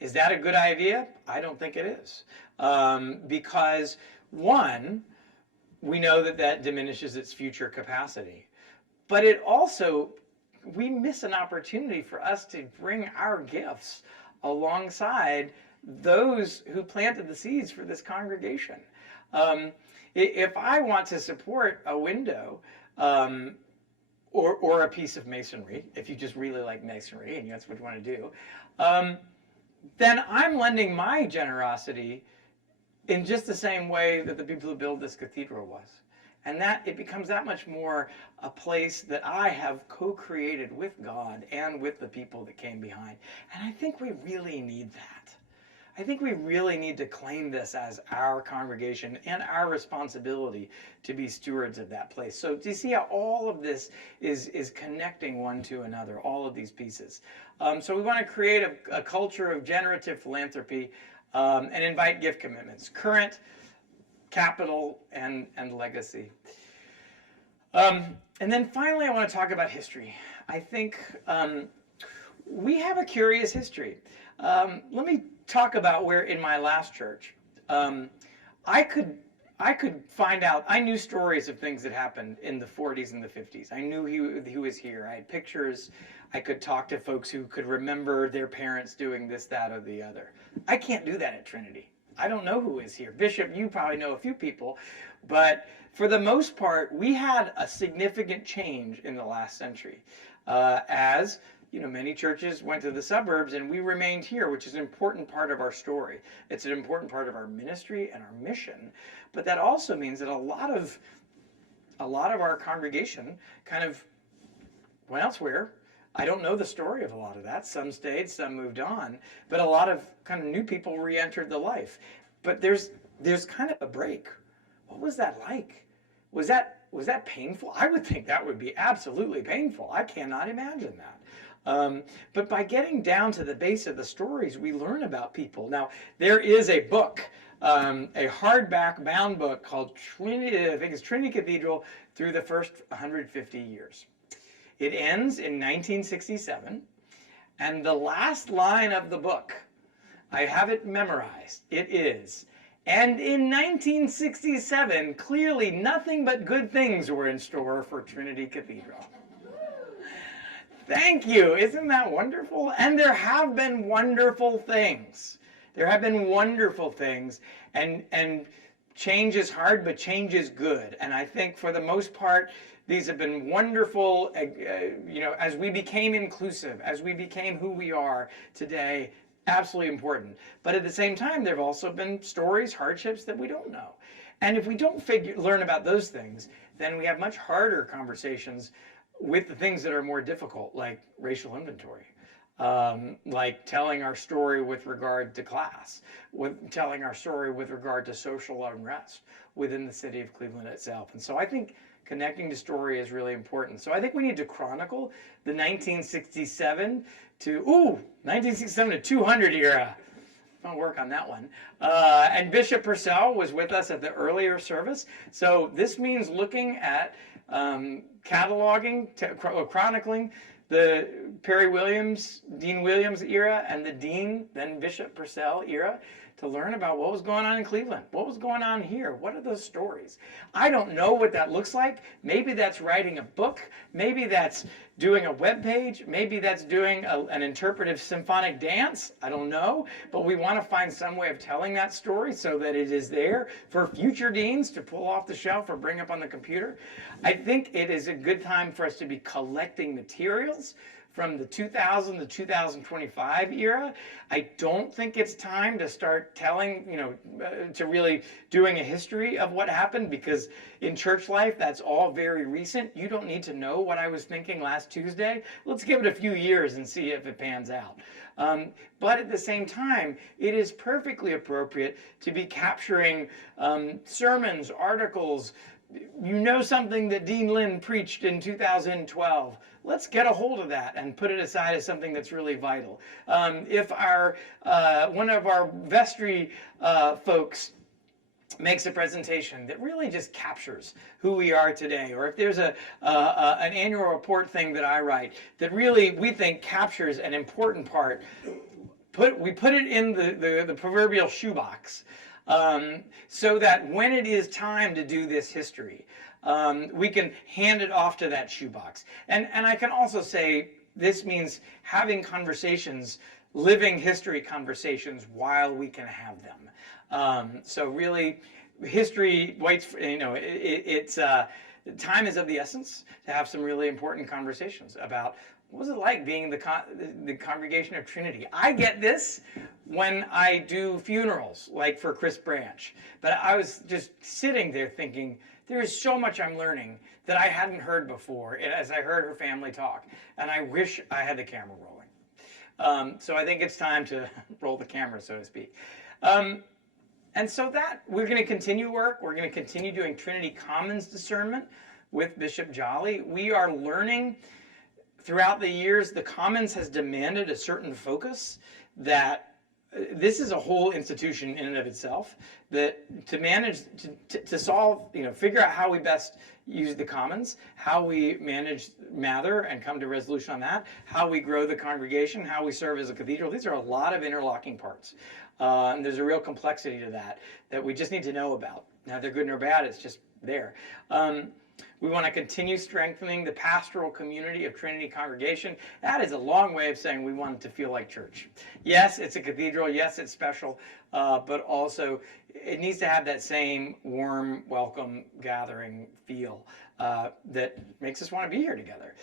Is that a good idea? I don't think it is. Because one, we know that diminishes its future capacity. But it also, we miss an opportunity for us to bring our gifts alongside those who planted the seeds for this congregation. If I want to support a window or a piece of masonry, if you just really like masonry and that's what you want to do, then I'm lending my generosity in just the same way that the people who build this cathedral was. And that it becomes that much more a place that I have co-created with God and with the people that came behind. And I think we really need that. I think we really need to claim this as our congregation and our responsibility to be stewards of that place. So do you see how all of this is connecting one to another, all of these pieces? So we want to create a culture of generative philanthropy and invite gift commitments, current, capital, and legacy. And then finally, I want to talk about history. I think we have a curious history. Let me talk about where in my last church, I could find out, I knew stories of things that happened in the 40s and the 50s. I knew he was here. I had pictures. I could talk to folks who could remember their parents doing this, that, or the other. I can't do that at Trinity. I don't know who is here. Bishop, you probably know a few people, but for the most part, we had a significant change in the last century. As many churches went to the suburbs and we remained here, which is an important part of our story. It's an important part of our ministry and our mission, but that also means that a lot of our congregation kind of went elsewhere. I don't know the story of a lot of that. Some stayed, some moved on, but a lot of kind of new people re-entered the life. But there's kind of a break. What was that like? Was that painful? I would think that would be absolutely painful. I cannot imagine that. But by getting down to the base of the stories, we learn about people. Now, there is a book, a hardback bound book called Trinity, I think it's Trinity Cathedral through the first 150 years. It ends in 1967, and the last line of the book, I have it memorized. It is, and in 1967, clearly nothing but good things were in store for Trinity Cathedral. Thank you. Isn't that wonderful? And there have been wonderful things. There have been wonderful things. And change is hard, but change is good. And I think for the most part, these have been wonderful, as we became inclusive, as we became who we are today, absolutely important. But at the same time, there have also been stories, hardships that we don't know. And if we don't learn about those things, then we have much harder conversations with the things that are more difficult, like racial inventory, like telling our story with regard to class, telling our story with regard to social unrest within the city of Cleveland itself. And so I think connecting to story is really important. So I think we need to chronicle the 1967 to 200 era. I'll work on that one. And Bishop Purcell was with us at the earlier service. So this means looking at cataloging, chronicling the Perry Williams, Dean Williams era and the Dean, then Bishop Purcell era, to learn about what was going on in Cleveland. What was going on here? What are those stories? I don't know what that looks like. Maybe that's writing a book. Maybe that's doing a web page. Maybe that's doing an interpretive symphonic dance. I don't know. But we want to find some way of telling that story so that it is there for future deans to pull off the shelf or bring up on the computer. I think it is a good time for us to be collecting materials from the 2000 to 2025 era. I don't think it's time to start telling, to really doing a history of what happened, because in church life, that's all very recent. You don't need to know what I was thinking last Tuesday. Let's give it a few years and see if it pans out. But at the same time, it is perfectly appropriate to be capturing sermons, articles. You know something that Dean Lynn preached in 2012. Let's get a hold of that and put it aside as something that's really vital. If one of our vestry folks makes a presentation that really just captures who we are today, or if there's an annual report thing that I write that really we think captures an important part, we put it in the proverbial shoebox, so that when it is time to do this history, we can hand it off to that shoebox. And I can also say this means having conversations, living history conversations while we can have them. So really, history waits for, time is of the essence to have some really important conversations about what was it like being the congregation of Trinity. I get this when I do funerals, like for Chris Branch. But I was just sitting there thinking, there is so much I'm learning that I hadn't heard before as I heard her family talk. And I wish I had the camera rolling. So I think it's time to roll the camera, so to speak. And so that we're going to continue work. We're going to continue doing Trinity Commons discernment with Bishop Jolly. We are learning throughout the years. The Commons has demanded a certain focus that this is a whole institution in and of itself, that to manage, to solve, figure out how we best use the Commons, how we manage Mather and come to resolution on that, how we grow the congregation, how we serve as a cathedral. These are a lot of interlocking parts. And there's a real complexity to that we just need to know about. Now, they're good or bad, it's just there. We want to continue strengthening the pastoral community of Trinity congregation. That is a long way of saying we want it to feel like church. Yes, it's a cathedral. Yes, it's special. But also, it needs to have that same warm, welcome, gathering feel that makes us want to be here together.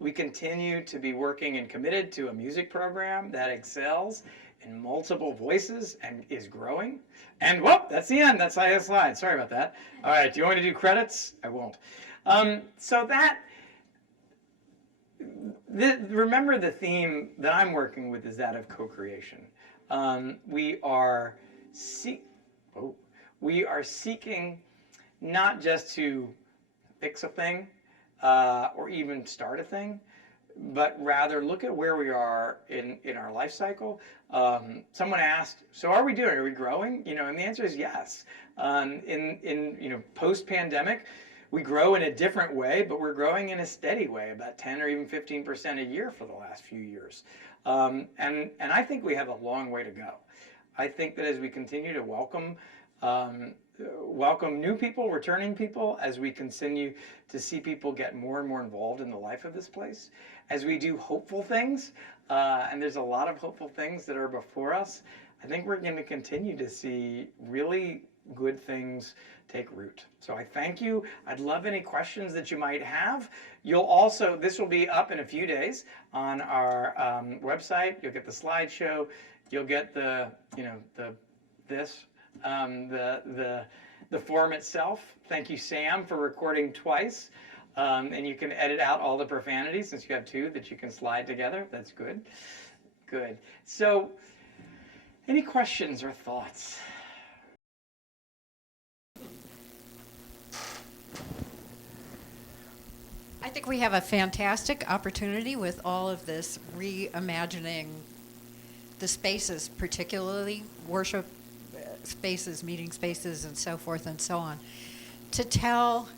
We continue to be working and committed to a music program that excels in multiple voices and is growing. And whoop, that's the end. That's the slide. Sorry about that. All right, do you want me to do credits? I won't. So remember the theme that I'm working with is that of co-creation. We are seeking not just to fix a thing or even start a thing, but rather look at where we are in our life cycle. Someone asked, so are we doing? Are we growing? And the answer is yes. In post-pandemic, we grow in a different way, but we're growing in a steady way, about 10 or even 15% a year for the last few years. And I think we have a long way to go. I think that as we continue to welcome new people, returning people, as we continue to see people get more and more involved in the life of this place, as we do hopeful things, and there's a lot of hopeful things that are before us, I think we're going to continue to see really good things take root. So I thank you. I'd love any questions that you might have. This will be up in a few days on our website. You'll get the slideshow. You'll get the form itself. Thank you, Sam, for recording twice. And you can edit out all the profanity since you have two that you can slide together. That's good. Good. So, any questions or thoughts? I think we have a fantastic opportunity with all of this reimagining the spaces, particularly worship spaces, meeting spaces, and so forth and so on, to tell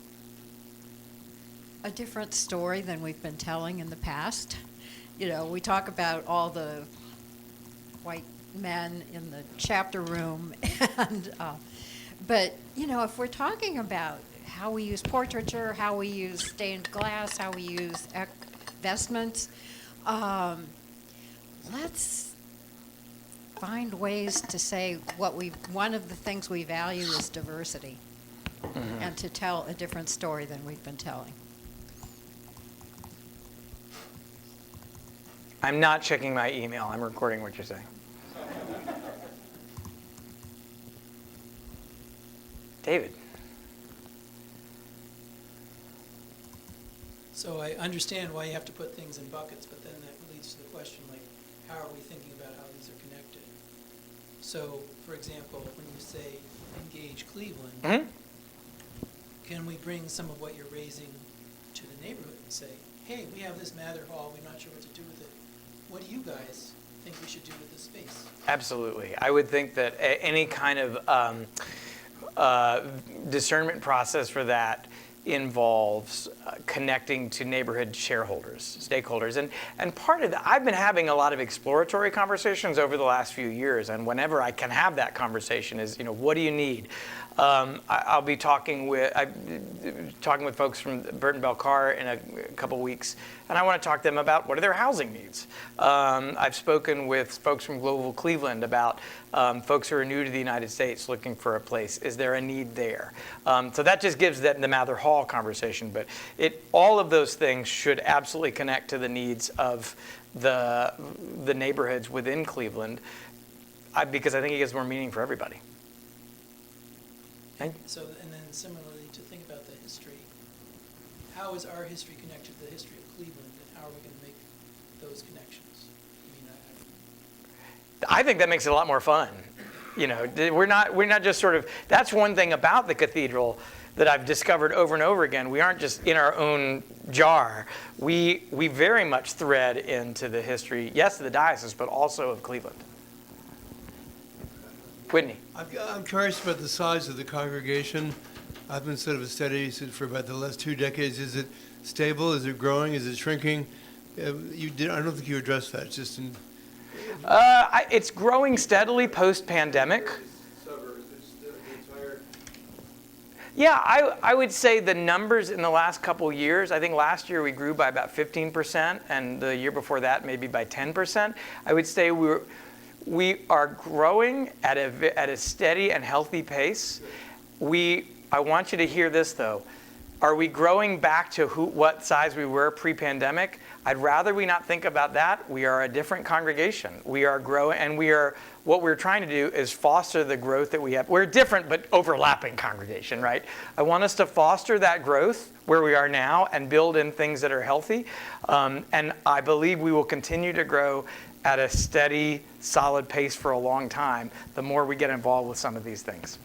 a different story than we've been telling in the past. We talk about all the white men in the chapter room, but if we're talking about how we use portraiture, how we use stained glass, how we use vestments, let's find ways to say one of the things we value is diversity, and to tell a different story than we've been telling. I'm not checking my email. I'm recording what you're saying. David. So I understand why you have to put things in buckets, but then that leads to the question, how are we thinking about how these are connected? So, for example, when you say engage Cleveland, can we bring some of what you're raising to the neighborhood and say, hey, we have this Mather Hall, we're not sure what to do with it. What do you guys think we should do with this space? Absolutely. I would think that any kind of discernment process for that involves connecting to neighborhood shareholders, stakeholders. And part of that, I've been having a lot of exploratory conversations over the last few years, and whenever I can have that conversation is, what do you need? I'll be talking with folks from Burton Bell Carr in a couple weeks, and I want to talk to them about what are their housing needs. I've spoken with folks from Global Cleveland about folks who are new to the United States looking for a place. Is there a need there? So that just gives the Mather Hall conversation, but all of those things should absolutely connect to the needs of the neighborhoods within Cleveland, because I think it gives more meaning for everybody. And then similarly, to think about the history, how is our history connected to the history of Cleveland, and how are we going to make those connections? I think that makes it a lot more fun. We're not just sort of, that's one thing about the cathedral that I've discovered over and over again. We aren't just in our own jar. We very much thread into the history, yes, of the diocese, but also of Cleveland. Whitney. I'm curious about the size of the congregation. I've been sort of studying it for about the last 2 decades. Is it stable? Is it growing? Is it shrinking? I don't think you addressed that. Just in. It's growing steadily post-pandemic. Yeah, I would say the numbers in the last couple years, I think last year we grew by about 15%, and the year before that maybe by 10%. I would say we are growing at a steady and healthy pace. I want you to hear this though. Are we growing back to what size we were pre-pandemic? I'd rather we not think about that. We are a different congregation. We are growing, and what we're trying to do is foster the growth that we have. We're a different but overlapping congregation, right? I want us to foster that growth where we are now and build in things that are healthy. And I believe we will continue to grow at a steady, solid pace for a long time, the more we get involved with some of these things.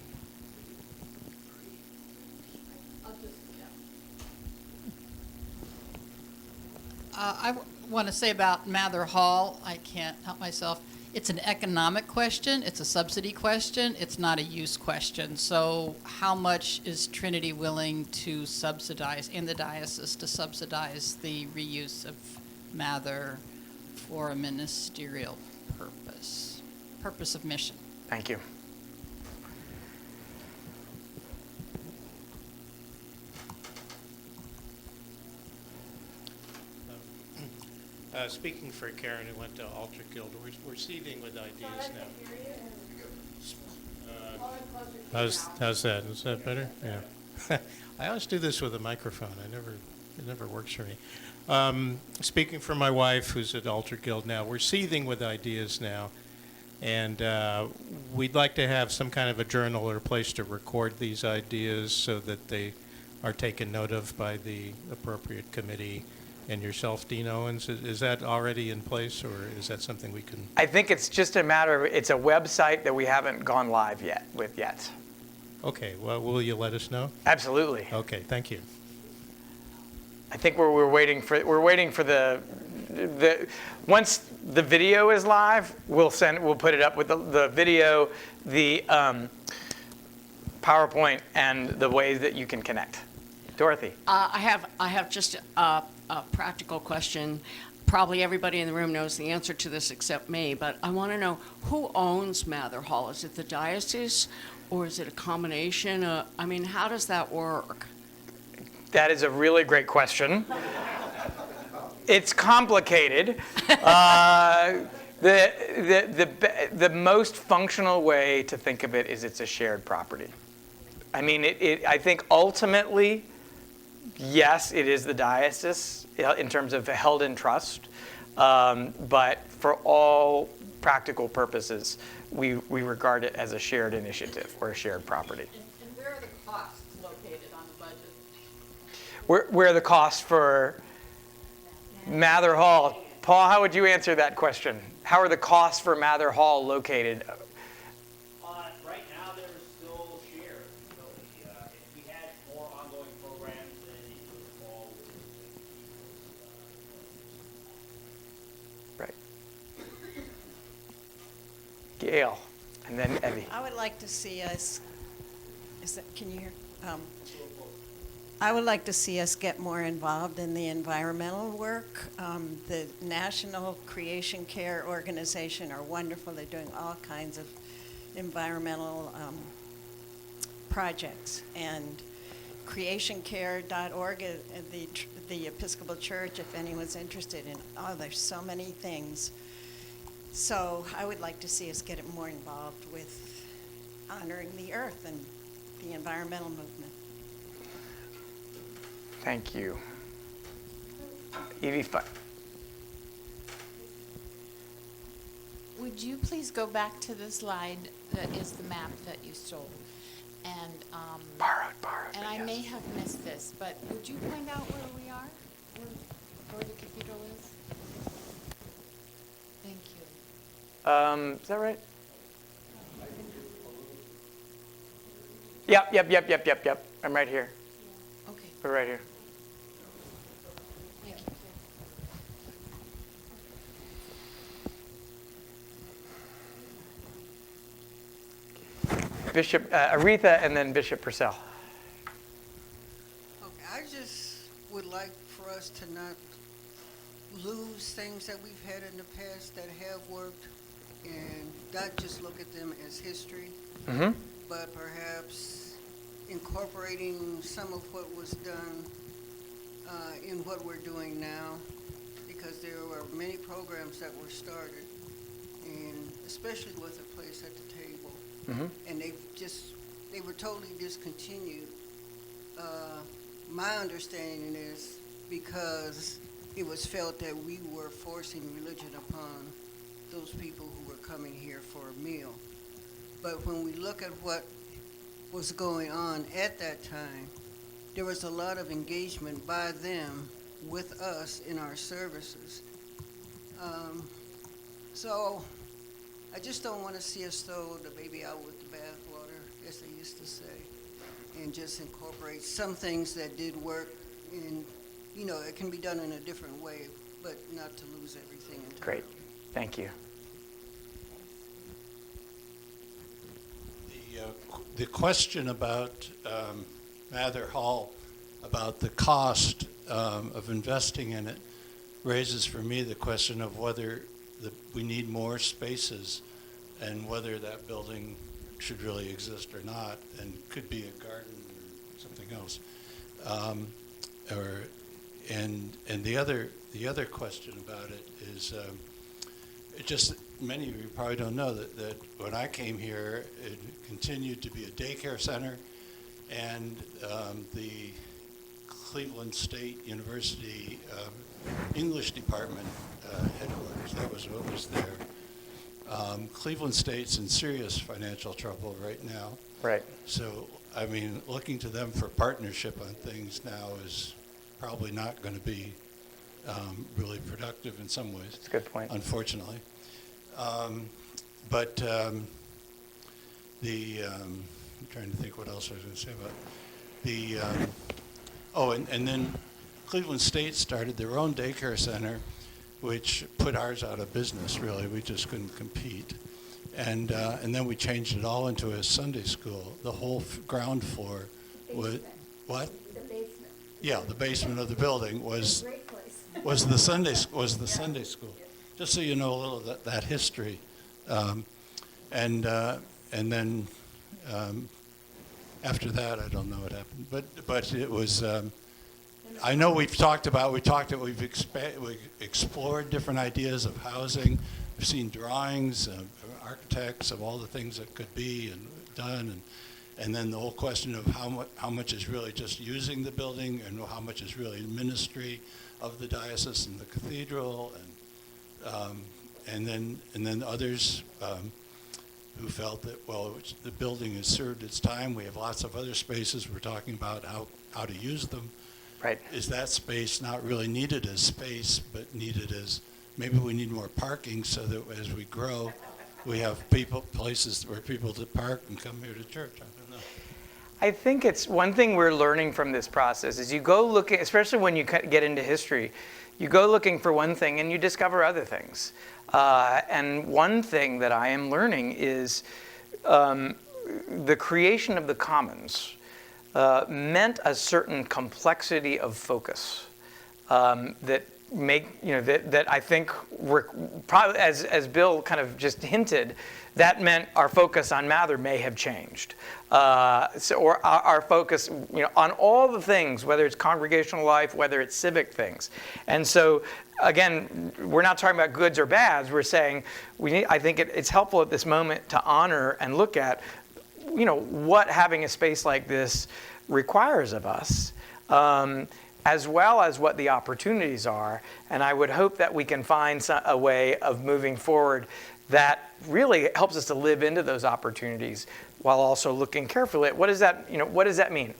I want to say about Mather Hall, I can't help myself. It's an economic question, it's a subsidy question, it's not a use question. So how much is Trinity willing to subsidize, in the diocese, to subsidize the reuse of Mather for a ministerial purpose of mission? Thank you. Speaking for Karen, who went to Altar Guild, we're seething with ideas now. How's that? Is that better? Yeah. I always do this with a microphone. It never works for me. Speaking for my wife, who's at Altar Guild now, we're seething with ideas now, and we'd like to have some kind of a journal or place to record these ideas so that they are taken note of by the appropriate committee. And yourself, Dean Owens, is that already in place, or is that something we can? I think it's just a matter of, it's a website that we haven't gone live yet. Okay, well, will you let us know? Absolutely. Okay, thank you. I think we're waiting for the once the video is live, we'll put it up with the video, the PowerPoint, and the ways that you can connect. Dorothy. I have just a practical question. Probably everybody in the room knows the answer to this except me, but I want to know who owns Mather Hall? Is it the diocese, or is it a combination? I mean, how does that work? That is a really great question. It's complicated. The most functional way to think of it is it's a shared property. I mean, I think ultimately, yes, it is the diocese in terms of held in trust, but for all practical purposes, we regard it as a shared initiative or a shared property. And where are the costs located on the budget? Where are the costs for Mather Hall? Paul, how would you answer that question? How are the costs for Mather Hall located? Right now, they're still shared. So if we had more ongoing programs, then it would fall within Right. Gail, and then Evie. I would like to see us, can you hear? I would like to see us get more involved in the environmental work. The National Creation Care Organization are wonderful. They're doing all kinds of environmental projects. And creationcare.org, the Episcopal Church, if anyone's interested in, there's so many things. So I would like to see us get more involved with honoring the earth and the environmental movement. Thank you. Evie, Would you please go back to the slide that is the map that you stole? And borrowed. and I may have missed this, but would you point out where we are? Where the cathedral is? Thank you. Is that right? Yep. I'm right here. Okay, We're right here. thank you. Bishop Aretha, and then Bishop Purcell. Okay, I just would like for us to not lose things that we've had in the past that have worked and not just look at them as history, but perhaps incorporating some of what was done in what we're doing now, because there were many programs that were started, and especially with a place at the table, and they were totally discontinued. My understanding is because it was felt that we were forcing religion upon those people who were coming here for a meal. But when we look at what was going on at that time, there was a lot of engagement by them with us in our services. So I just don't want to see us throw the baby out with the bathwater, as they used to say, and just incorporate some things that did work. And, it can be done in a different way but not to lose everything entirely. Great. Thank you. The question about Mather Hall, about the cost of investing in it, raises for me the question of whether we need more spaces and whether that building should really exist or not, and could be a garden or something else. And the other question about it is, it just, many of you probably don't know that when I came here, it continued to be a daycare center, and the Cleveland State University English department headquarters. That was what was there. Cleveland State's in serious financial trouble right now. Right. So, I mean, looking to them for partnership on things now is probably not going to be really productive in some ways. That's a good point. Unfortunately. I'm trying to think what else I was going to say about and then Cleveland State started their own daycare center, which put ours out of business, really. We just couldn't compete. And then we changed it all into a Sunday school. The whole ground floor was, what? The basement. Yeah, the basement of the building was Great place. was the Sunday Sunday school. Just so you know a little of that history, and then after that, I don't know what happened. But it was. I know we've explored different ideas of housing. We've seen drawings of architects of all the things that could be and done, and then the whole question of how much is really just using the building and how much is really ministry of the diocese and the cathedral, and then others who felt that, well, the building has served its time. We have lots of other spaces. We're talking about how to use them. Right. Is that space not really needed as space, but needed as, maybe we need more parking so that as we grow, we have places where people to park and come here to church. I don't know. I think it's one thing we're learning from this process is you go looking, especially when you get into history, you go looking for one thing and you discover other things. And one thing that I am learning is the creation of the commons meant a certain complexity of focus that I think probably, as Bill kind of just hinted, that meant our focus on Mather may have changed. Or our focus, on all the things, whether it's congregational life, whether it's civic things. And so, again, we're not talking about goods or bads. We're saying I think it's helpful at this moment to honor and look at, what having a space like this requires of us. As well as what the opportunities are. And I would hope that we can find a way of moving forward that really helps us to live into those opportunities while also looking carefully at what does that mean?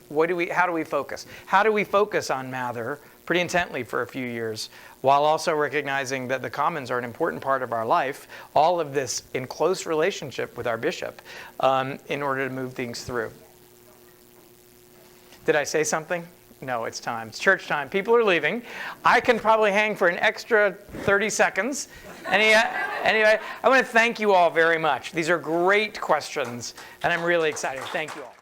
How do we focus? How do we focus on Mather pretty intently for a few years while also recognizing that the commons are an important part of our life, all of this in close relationship with our bishop, in order to move things through. Did I say something? No, it's time. It's church time. People are leaving. I can probably hang for an extra 30 seconds. Anyway, I want to thank you all very much. These are great questions, and I'm really excited. Thank you all.